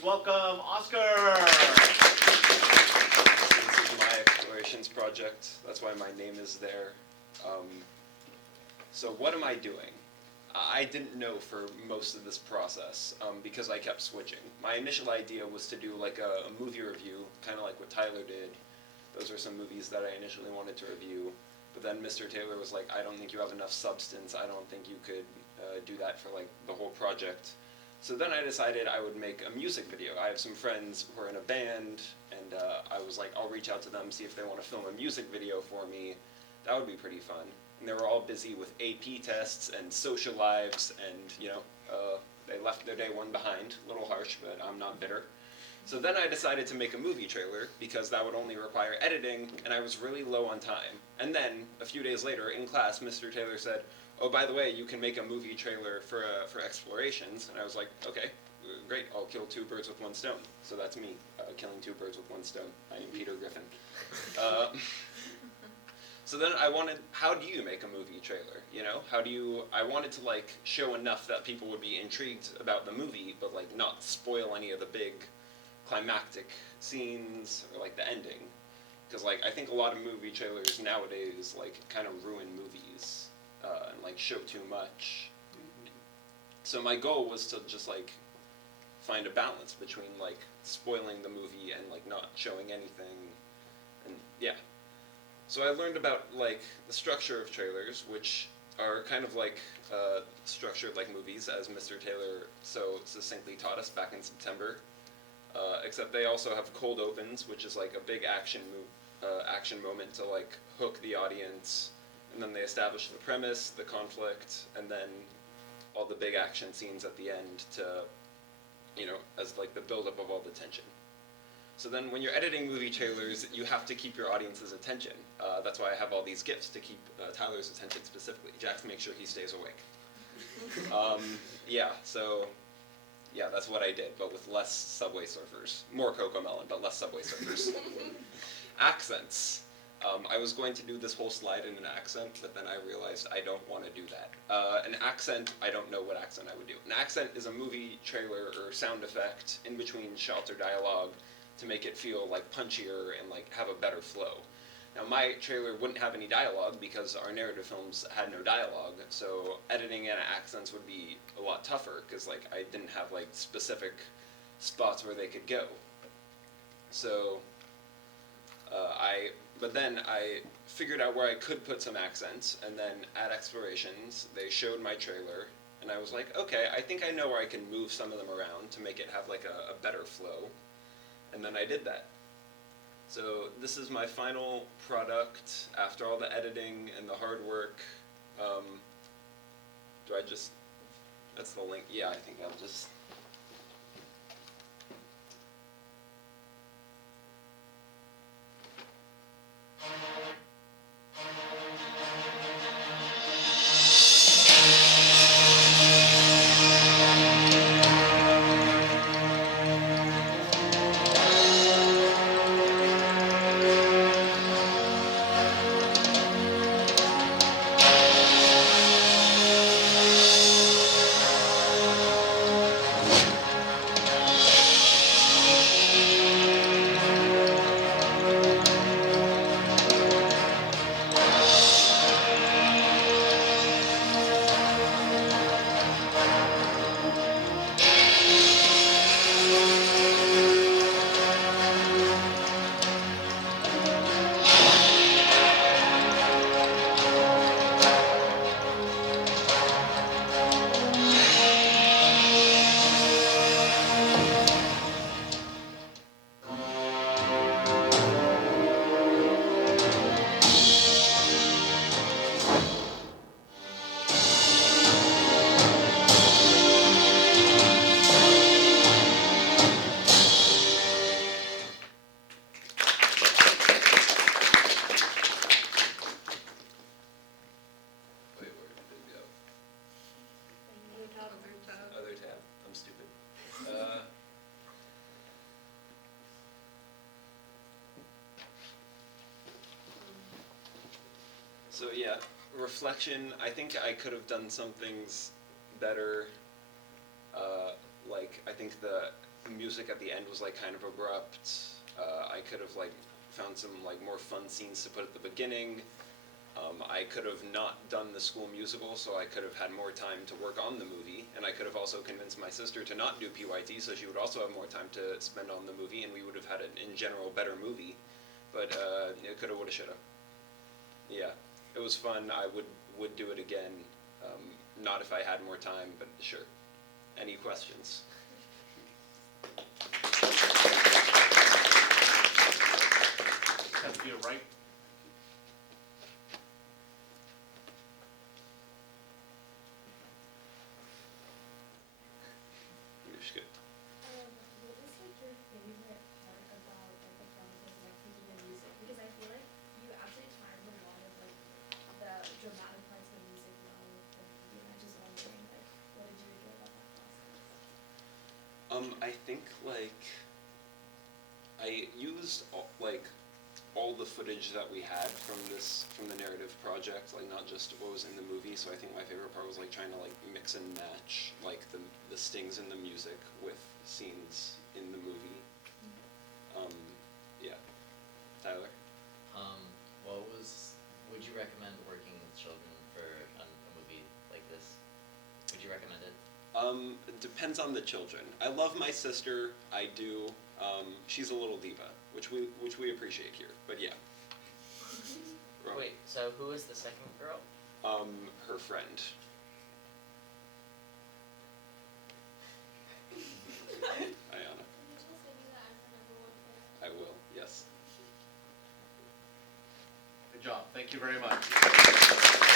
please welcome Oscar. This is my explorations project. That's why my name is there. So what am I doing? I didn't know for most of this process because I kept switching. My initial idea was to do like a movie review, kind of like what Tyler did. Those are some movies that I initially wanted to review. But then Mr. Taylor was like, I don't think you have enough substance. I don't think you could do that for like the whole project. So then I decided I would make a music video. I have some friends who are in a band, and I was like, I'll reach out to them, see if they want to film a music video for me. That would be pretty fun. And they were all busy with AP tests and social lives, and they left their day one behind. A little harsh, but I'm not bitter. So then I decided to make a movie trailer because that would only require editing, and I was really low on time. And then, a few days later, in class, Mr. Taylor said, oh, by the way, you can make a movie trailer for explorations. And I was like, okay, great, I'll kill two birds with one stone. So that's me, killing two birds with one stone. I am Peter Griffin. So then I wanted, how do you make a movie trailer, you know? I wanted to like show enough that people would be intrigued about the movie, but like not spoil any of the big climactic scenes or like the ending. Because like I think a lot of movie trailers nowadays like kind of ruin movies and like show too much. So my goal was to just like find a balance between like spoiling the movie and like not showing anything, and yeah. So I learned about like the structure of trailers, which are kind of like structured like movies, as Mr. Taylor so succinctly taught us back in September. Except they also have cold opens, which is like a big action moment to like hook the audience, and then they establish the premise, the conflict, and then all the big action scenes at the end to, as like the buildup of all the tension. So then when you're editing movie trailers, you have to keep your audience's attention. That's why I have all these GIFs to keep Tyler's attention specifically. Jack to make sure he stays awake. Yeah, that's what I did, but with less Subway Surfers. More Cocomelon, but less Subway Surfers. Accents. I was going to do this whole slide in an accent, but then I realized I don't want to do that. An accent, I don't know what accent I would do. An accent is a movie trailer or sound effect in between shots or dialogue to make it feel like punchier and like have a better flow. Now my trailer wouldn't have any dialogue because our narrative films had no dialogue, so editing in accents would be a lot tougher because like I didn't have like specific spots where they could go. So but then I figured out where I could put some accents, and then at Explorations they showed my trailer, and I was like, okay, I think I know where I can move some of them around to make it have like a better flow, and then I did that. So this is my final product after all the editing and the hard work. That's the link, yeah, I think I'll just... Other tab. I'm stupid. So yeah, reflection. I think I could have done some things better. Like I think the music at the end was like kind of abrupt. I could have like found some like more fun scenes to put at the beginning. I could have not done the school musical, so I could have had more time to work on the movie, and I could have also convinced my sister to not do PYT, so she would also have more time to spend on the movie, and we would have had an, in general, better movie. But it coulda, woulda, shoulda. Yeah, it was fun. I would do it again. Not if I had more time, but sure. Any questions? Have to be right. You're good. What was like your favorite part about like the process of like picking the music? Because I feel like you actually timed a lot of like the dramatic parts of the music well with the movie, and I just wondering like what did you enjoy about that process? I think like I used all the footage that we had from the narrative project, like not just what was in the movie. So I think my favorite part was like trying to like mix and match like the stings in the music with scenes in the movie. Yeah, Tyler. Would you recommend working with children for a movie like this? Would you recommend it? It depends on the children. I love my sister. I do. She's a little diva, which we appreciate here. But yeah. Wait, so who is the second girl? Her friend. Ayana. Can you just give me the answer number one first? I will. Yes. Good job. Thank you very much.